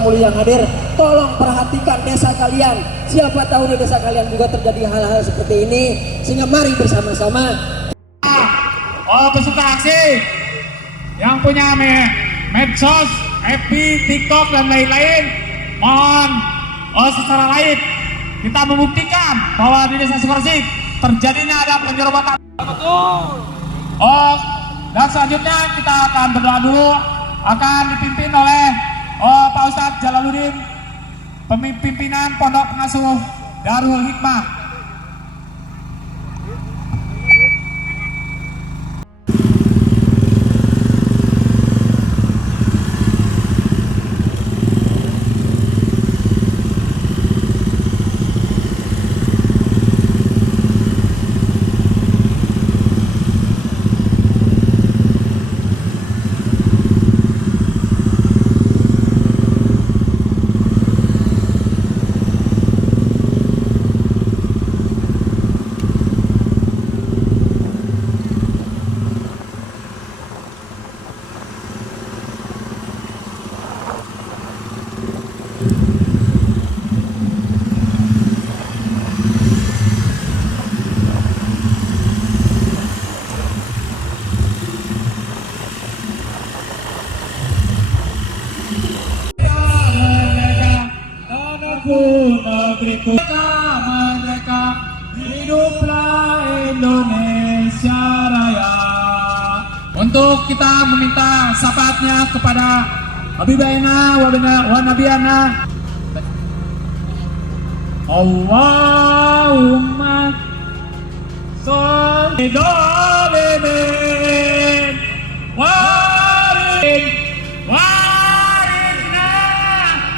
mulia yang hadir, tolong perhatikan desa kalian. Siapa tahu di desa kalian juga terjadi hal-hal seperti ini, sehingga mari bersama-sama. Peserta aksi yang punya medsos, FB, TikTok dan lain-lain, mohon secara lain kita membuktikan bahwa di desa Sukarsih terjadinya ada penyerobotan. Dan selanjutnya kita akan berdoa dulu, akan dipimpin oleh Pak Ustadz Jalaluddin, pimpinan Pondok Pengasuh Darul Hikmah. Negeriku merdeka, hiduplah Indonesia Raya. Untuk kita meminta syafaatnya kepada Habibaina wa Nabiyana. Allahumma sholli dolimin waridna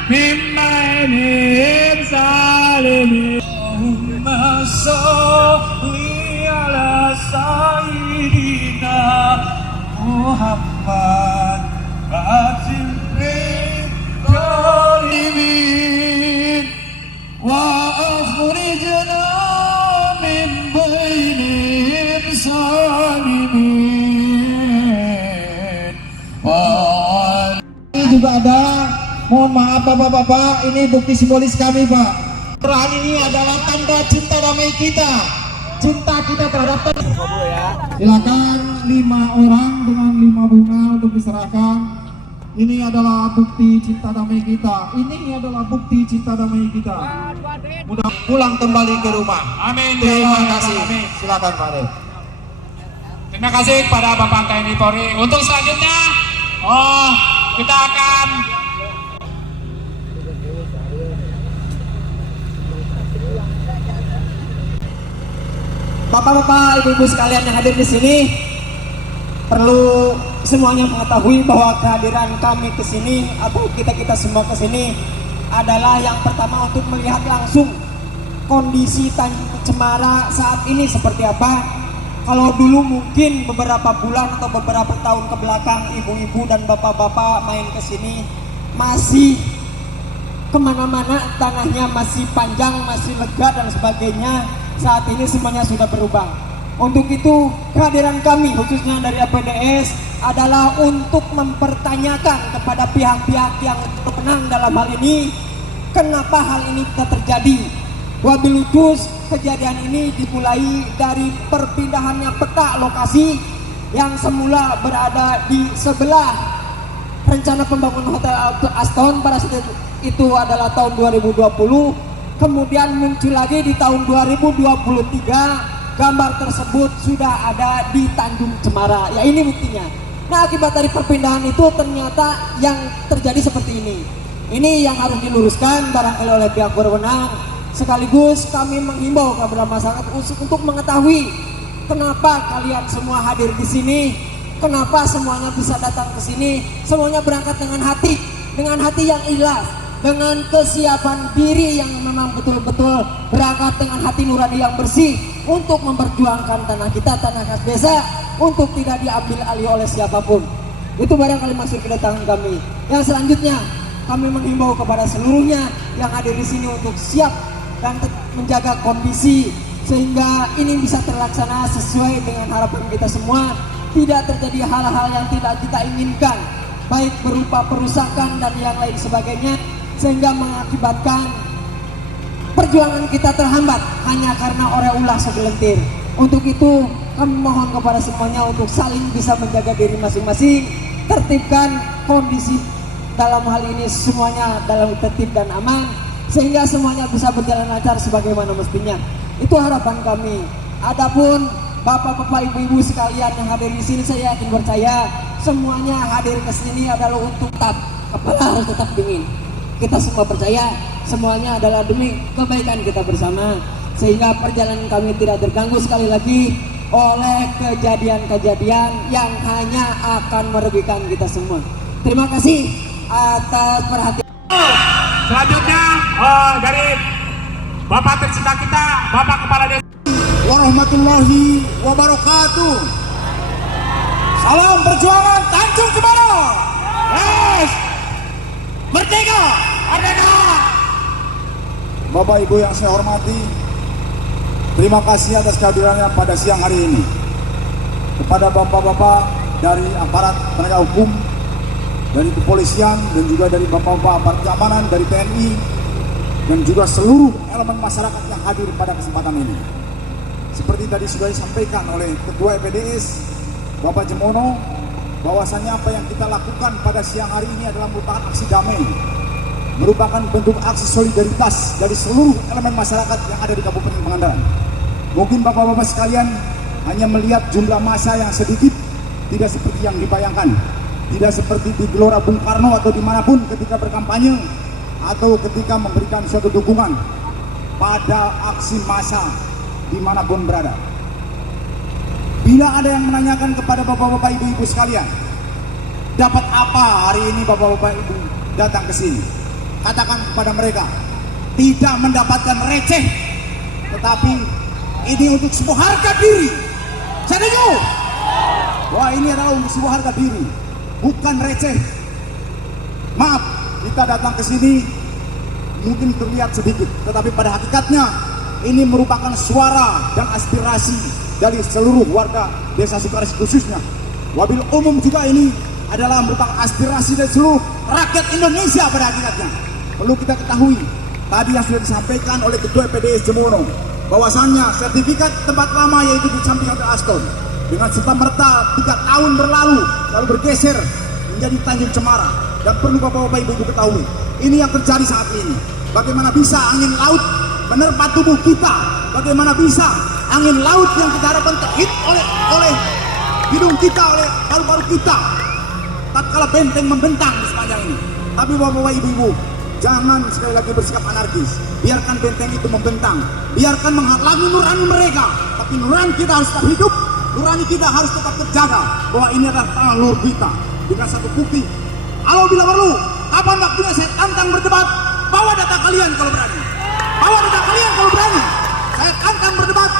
mimmainin salimin. Allahumma sholli ala sayyidina Muhammad Fatil Dolimin wa akhrijna min bainihim salimin. Ini juga ada, mohon maaf bapak-bapak, ini bukti simbolis kami Pak. Peran ini adalah tanda cinta damai kita, cinta kita terhadap silakan 5 orang dengan 5 bunga untuk diserahkan. Ini adalah bukti cinta damai kita. Ini adalah bukti cinta damai kita. Mudah pulang kembali ke rumah. Amin. Terima kasih. Amin. Silakan Pak De. Terima kasih kepada Bapak TNI Polri. Untuk selanjutnya, kita akan Bapak-bapak, ibu-ibu sekalian yang hadir di sini, perlu semuanya mengetahui bahwa kehadiran kami ke sini atau kita semua ke sini adalah yang pertama untuk melihat langsung kondisi Tanjung Cemara saat ini seperti apa. Kalau dulu mungkin beberapa bulan atau beberapa tahun ke belakang ibu-ibu dan bapak-bapak main ke sini masih kemana-mana, tanahnya masih panjang, masih lega dan sebagainya. Saat ini semuanya sudah berubah. Untuk itu kehadiran kami khususnya dari APDS adalah untuk mempertanyakan kepada pihak-pihak yang berwenang dalam hal ini, kenapa hal ini bisa terjadi. Wabil khusus kejadian ini dimulai dari perpindahannya peta lokasi yang semula berada di sebelah rencana pembangunan Hotel Aston pada saat itu adalah tahun 2020. Kemudian muncul lagi di tahun 2023, gambar tersebut sudah ada di Tanjung Cemara. Ya ini buktinya. Nah akibat dari perpindahan itu ternyata yang terjadi seperti ini. Ini yang harus diluruskan barangkali oleh pihak berwenang. Sekaligus kami menghimbau kepada masyarakat untuk mengetahui kenapa kalian semua hadir di sini, kenapa semuanya bisa datang ke sini, semuanya berangkat dengan hati yang ikhlas, dengan kesiapan diri yang memang betul-betul berangkat dengan hati nurani yang bersih untuk memperjuangkan tanah kita, tanah khas desa, untuk tidak diambil alih oleh siapapun. Itu barangkali maksud kedatangan kami. Yang selanjutnya kami menghimbau kepada seluruhnya yang hadir di sini untuk siap dan menjaga kondisi sehingga ini bisa terlaksana sesuai dengan harapan kita semua, tidak terjadi hal-hal yang tidak kita inginkan. baik berupa perusakan dan yang lain sebagainya, sehingga mengakibatkan perjuangan kita terhambat hanya karena oleh ulah segelintir. Untuk itu kami mohon kepada semuanya untuk saling bisa menjaga diri masing-masing, tertibkan kondisi dalam hal ini semuanya dalam tertib dan aman, sehingga semuanya bisa berjalan lancar sebagaimana mestinya. Itu harapan kami. Adapun bapak-bapak, ibu-ibu sekalian yang hadir di sini, saya yakin percaya semuanya hadir ke sini adalah untuk kepala harus tetap dingin. Kita semua percaya semuanya adalah demi kebaikan kita bersama, sehingga perjalanan kami tidak terganggu sekali lagi oleh kejadian-kejadian yang hanya akan merugikan kita semua. Terima kasih atas perhatian. Selanjutnya dari Bapak tercinta kita, Bapak Kepala Desa Warahmatullahi wabarakatuh. Salam perjuangan Tanjung Cemara. Yes. Merdeka. Merdeka. Bapak Ibu yang saya hormati, terima kasih atas kehadirannya pada siang hari ini. Kepada bapak-bapak dari aparat penegak hukum, dari kepolisian, dan juga dari bapak-bapak aparat keamanan, dari TNI, dan juga seluruh elemen masyarakat yang hadir pada kesempatan ini. Seperti tadi sudah disampaikan oleh Ketua EPDS Bapak Jemono, bahwasannya apa yang kita lakukan pada siang hari ini adalah merupakan aksi damai, merupakan bentuk aksi solidaritas dari seluruh elemen masyarakat yang ada di Kabupaten Pangandaran. Mungkin bapak-bapak sekalian hanya melihat jumlah massa yang sedikit, tidak seperti yang dibayangkan, tidak seperti di Gelora Bung Karno atau dimanapun ketika berkampanye atau ketika memberikan suatu dukungan pada aksi massa dimanapun berada. Bila ada yang menanyakan kepada bapak-bapak, ibu-ibu sekalian, dapat apa hari ini bapak-bapak, ibu datang ke sini? Katakan kepada mereka, tidak mendapatkan receh, tetapi ini untuk sebuah harga diri. Saya dengar, wah, ini adalah untuk sebuah harga diri, bukan receh. Maaf, kita datang ke sini mungkin terlihat sedikit, tetapi pada hakikatnya ini merupakan suara dan aspirasi dari seluruh warga Desa Sukarsih khususnya. Wabil umum juga ini adalah merupakan aspirasi dari seluruh rakyat Indonesia pada hakikatnya. Perlu kita ketahui, tadi yang sudah disampaikan oleh Ketua EPDS Jemono, bahwasannya sertifikat tempat lama yaitu di samping Hotel Aston dengan serta-merta 3 tahun berlalu lalu bergeser menjadi Tanjung Cemara. Dan perlu bapak-bapak, ibu-ibu ketahui, ini yang terjadi saat ini. Bagaimana bisa angin laut menerpa tubuh kita? Bagaimana bisa angin laut yang kita harapkan terhit oleh hidung kita, oleh paru-paru kita, tatkala benteng membentang di sepanjang ini. Tapi bapak-bapak, ibu-ibu, jangan sekali lagi bersikap anarkis. Biarkan benteng itu membentang, biarkan menghalangi nurani mereka, tapi nurani kita harus tetap hidup, nurani kita harus tetap terjaga, bahwa ini adalah tanah luhur kita. Dengan satu bukti, kalau bila perlu, kapan waktunya saya tantang berdebat, bawa data kalian kalau berani, bawa data kalian kalau berani, saya tantang berdebat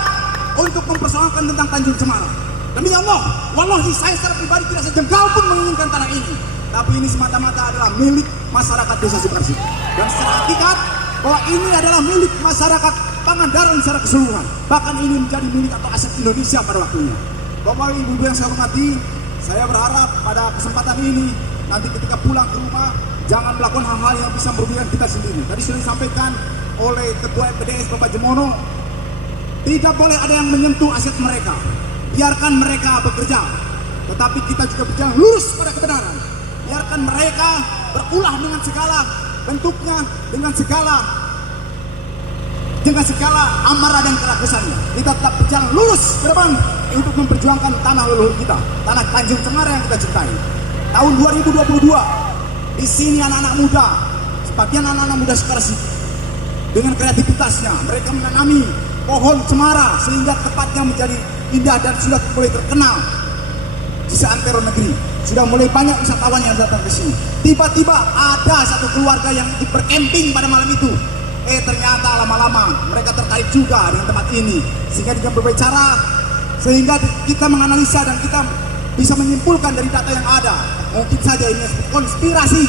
untuk mempersoalkan tentang Tanjung Cemara. Demi Allah, wallahi saya secara pribadi tidak sejengkal pun menginginkan tanah ini, tapi ini semata-mata adalah milik masyarakat Desa Sukarsih. Dan secara hakikat bahwa ini adalah milik masyarakat Pangandaran secara keseluruhan. Bahkan ini menjadi milik atau aset Indonesia pada waktunya. Bapak Ibu yang saya hormati, saya berharap pada kesempatan ini nanti ketika pulang ke rumah jangan melakukan hal-hal yang bisa merugikan kita sendiri. Tadi sudah disampaikan oleh Ketua EPDS Bapak Jemono, tidak boleh ada yang menyentuh aset mereka. Biarkan mereka bekerja, tetapi kita juga berjalan lurus pada kebenaran. Biarkan mereka berulah dengan segala bentuknya, dengan segala amarah dan kerakusannya. Kita tetap berjalan lurus ke depan untuk memperjuangkan tanah leluhur kita, tanah Tanjung Cemara yang kita cintai. Tahun 2022, di sini anak-anak muda, sebagian anak-anak muda Sukarsih, dengan kreativitasnya mereka menanami pohon cemara sehingga tempatnya menjadi indah dan sudah mulai terkenal di seantero negeri. Sudah mulai banyak wisatawan yang datang ke sini. Tiba-tiba ada satu keluarga yang berkemping pada malam itu. Ternyata lama-lama mereka tertarik juga dengan tempat ini, sehingga dengan berbagai cara, sehingga kita menganalisa dan kita bisa menyimpulkan dari data yang ada, mungkin saja ini konspirasi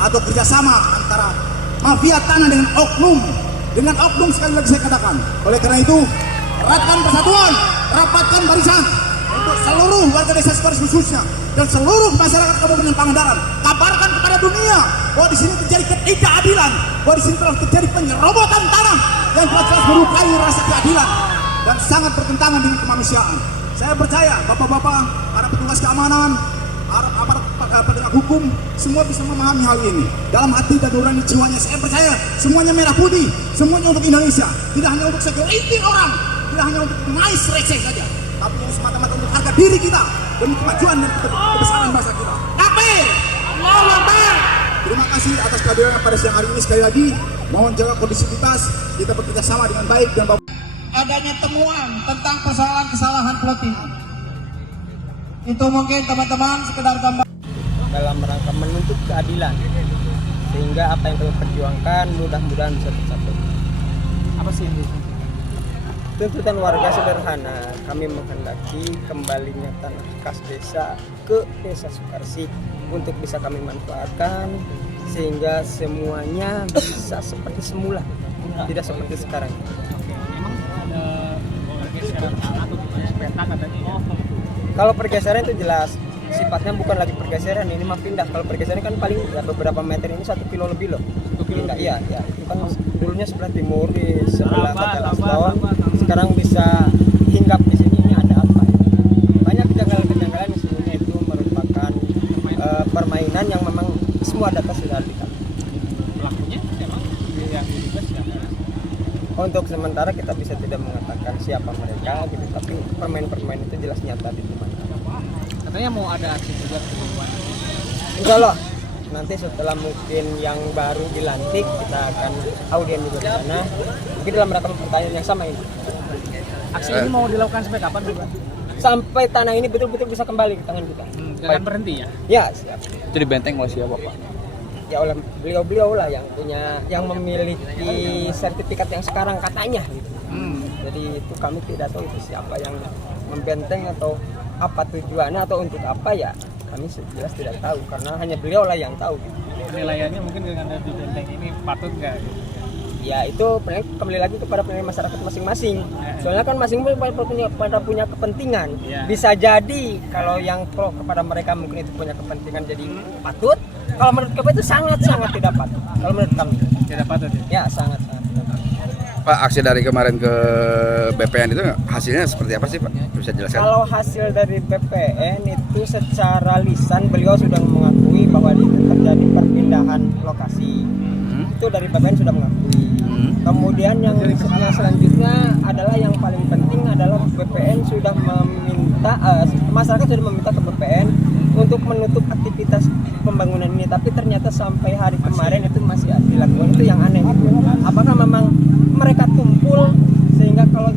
atau kerjasama antara mafia tanah dengan oknum sekali lagi saya katakan. Oleh karena itu, eratkan persatuan, rapatkan barisan, untuk seluruh warga desa Sukarsih khususnya dan seluruh masyarakat Kabupaten Pangandaran, kabarkan kepada dunia bahwa di sini terjadi ketidakadilan, bahwa di sini telah terjadi penyerobotan tanah yang jelas-jelas melukai rasa keadilan dan sangat bertentangan dengan kemanusiaan. Saya percaya bapak-bapak, para petugas keamanan, aparat penegak hukum semua bisa memahami hal ini. Dalam hati dan nurani jiwanya saya percaya semuanya merah putih, semuanya untuk Indonesia, tidak hanya untuk segelintir orang, tidak hanya untuk mengais receh saja, tapi ini semata-mata untuk harga diri kita demi kemajuan dan kebesaran bangsa kita. Takbir! Allahu Akbar! Terima kasih atas kehadirannya pada siang hari ini. Sekali lagi mohon jaga kondisivitas, kita bekerja sama dengan baik dan bapak. Adanya temuan tentang persoalan kesalahan plotting. Itu mungkin teman-teman sekedar gambar dalam rangka menuntut keadilan, sehingga apa yang kami perjuangkan mudah-mudahan bisa tercapai. Apa sih ini? Tuntutan warga sederhana, kami menghendaki kembalinya tanah kas desa ke desa Sukarsih untuk bisa kami manfaatkan sehingga semuanya bisa seperti semula, tidak seperti sekarang. Emang ada pergeseran tanah atau peta katanya? Kalau pergeseran itu jelas sifatnya bukan lagi pergeseran, ini mah pindah. Kalau pergeseran kan paling ya beberapa meter, ini 1 kilo lebih loh. 1 kilo Pindah, iya, ya. Itu kan dulunya sebelah timur di sebelah Kota Laston, sekarang bisa hinggap di sini. Ini ada apa? Banyak kejanggalan-kejanggalan di sini, itu merupakan permainan yang memang semua data sudah dikasih. Pelakunya emang yang dibebas ya? Untuk sementara kita bisa tidak mengatakan siapa mereka gitu, tapi permain-permain itu jelas nyata di tempat. Katanya mau ada aksi juga kebutuhan. Insya Allah nanti setelah mungkin yang baru dilantik kita akan audien juga di sana. Mungkin dalam rangka pertanyaan yang sama ini. Aksi ini mau dilakukan sampai kapan juga? Sampai tanah ini betul-betul bisa kembali ke tangan kita. Jangan berhenti ya? Ya siap. Itu di benteng oleh siapa Pak? Ya oleh beliau-beliau lah yang punya, yang memiliki sertifikat yang sekarang katanya gitu. Jadi itu kami tidak tahu itu siapa yang membenteng atau apa tujuannya atau untuk apa, ya kami jelas tidak tahu karena hanya beliau lah yang tahu gitu. Penilaiannya mungkin dengan ada di benteng ini patut nggak? Ya itu kembali lagi kepada penilaian masyarakat masing-masing. Soalnya kan masing-masing pada punya kepentingan. Ya. Bisa jadi kalau yang pro kepada mereka mungkin itu punya kepentingan jadi patut. Kalau menurut kami itu sangat-sangat tidak patut. Kalau menurut kami Tidak patut ya? ya sangat-sangat tidak patut. Pak, aksi dari kemarin ke BPN itu hasilnya seperti apa sih Pak? Bisa jelaskan? Kalau hasil dari BPN itu secara lisan beliau sudah mengakui bahwa itu terjadi perpindahan lokasi. Itu dari BPN sudah mengakui. Kemudian yang selanjutnya adalah yang paling penting adalah BPN sudah meminta, masyarakat sudah meminta ke BPN untuk menutup aktivitas pembangunan ini, tapi ternyata sampai hari kemarin itu masih dilakukan. Itu yang aneh gitu. Apakah memang mereka tumpul sehingga kalau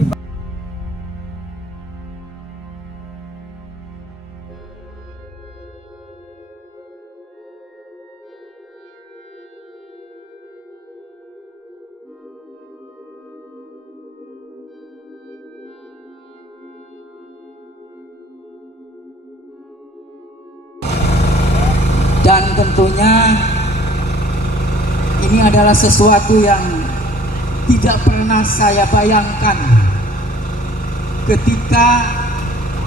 dan tentunya ini adalah sesuatu yang tidak pernah saya bayangkan ketika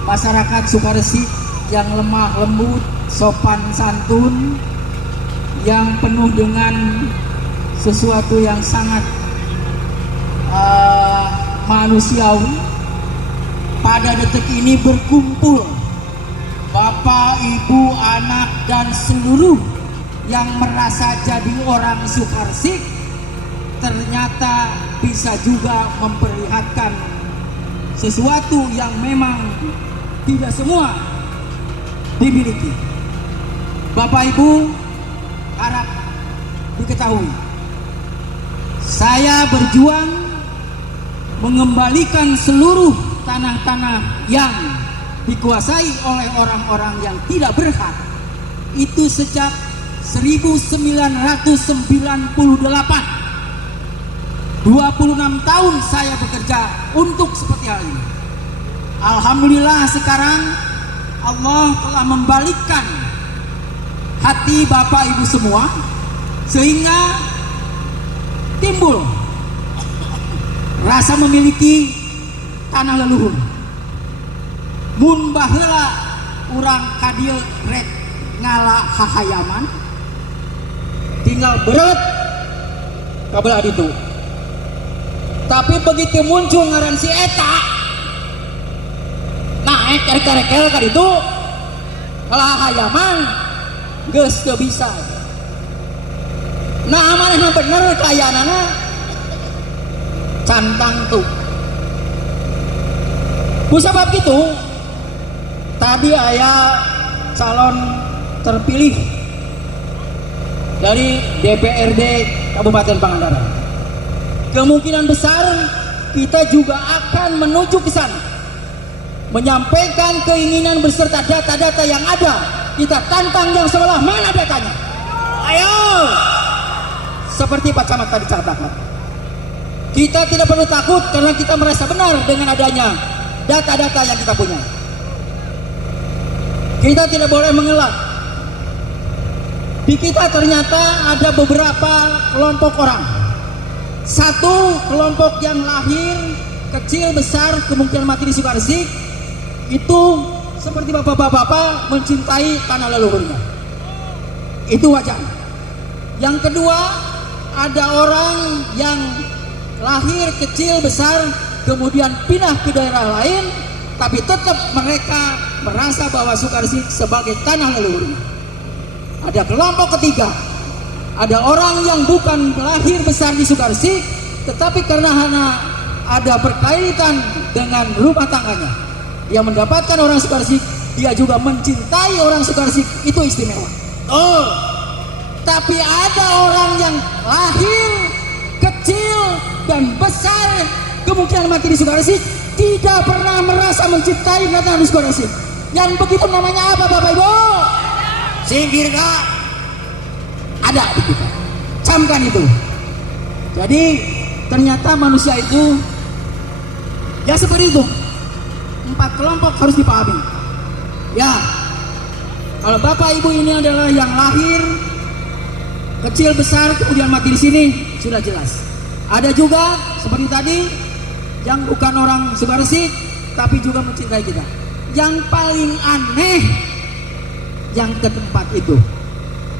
masyarakat Sukarsih yang lemah lembut, sopan santun, yang penuh dengan sesuatu yang sangat manusiawi pada detik ini berkumpul Bapak, Ibu, anak, dan seluruh yang merasa jadi orang Sukarsih ternyata bisa juga memperlihatkan sesuatu yang memang tidak semua dimiliki. Bapak, Ibu, harap diketahui, saya berjuang mengembalikan seluruh tanah-tanah yang dikuasai oleh orang-orang yang tidak berhak itu sejak 1998. 26 tahun saya bekerja untuk seperti hal ini. Alhamdulillah sekarang Allah telah membalikkan hati Bapak Ibu semua sehingga timbul rasa memiliki tanah leluhur. mun baheula urang ka dieu rek ngala hahayaman tinggal beret kabelah ditu. Tapi begitu muncul ngaran si eta naik karek-karekel ka ditu hahayaman geus teu bisa. Nah amanah bener kayanana cantang tuh. Kusabab gitu tadi aya calon terpilih dari DPRD Kabupaten Pangandaran. Kemungkinan besar kita juga akan menuju ke sana, menyampaikan keinginan beserta data-data yang ada. Kita tantang yang sebelah mana datanya. Ayo, seperti Pak Camat tadi katakan, kita tidak perlu takut karena kita merasa benar dengan adanya data-data yang kita punya. Kita tidak boleh mengelak. Di kita ternyata ada beberapa kelompok orang. Satu kelompok yang lahir kecil besar kemungkinan mati di Sukarsik, itu seperti bapak-bapak mencintai tanah leluhurnya. Itu wajar. Yang kedua, ada orang yang lahir kecil besar kemudian pindah ke daerah lain, tapi tetap mereka merasa bahwa Sukarsik sebagai tanah leluhurnya. Ada kelompok ketiga, ada orang yang bukan lahir besar di Sukarsik, tetapi karena ada berkaitan dengan rumah tangganya, dia mendapatkan orang Sukarsik, dia juga mencintai orang Sukarsik, itu istimewa. Oh, tapi ada orang yang lahir kecil dan besar kemungkinan mati di Sukarsik, tidak pernah merasa mencintai tanah Sukarsik. Yang begitu namanya apa Bapak Ibu? Singkir kak? Ada di kita. Camkan itu. Jadi ternyata manusia itu ya seperti itu. 4 kelompok harus dipahami. Ya, kalau Bapak Ibu ini adalah yang lahir kecil besar kemudian mati di sini, sudah jelas. Ada juga seperti tadi yang bukan orang Sukarsik tapi juga mencintai kita. Yang paling aneh yang keempat itu.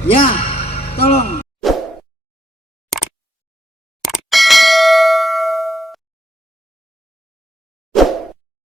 Ya, tolong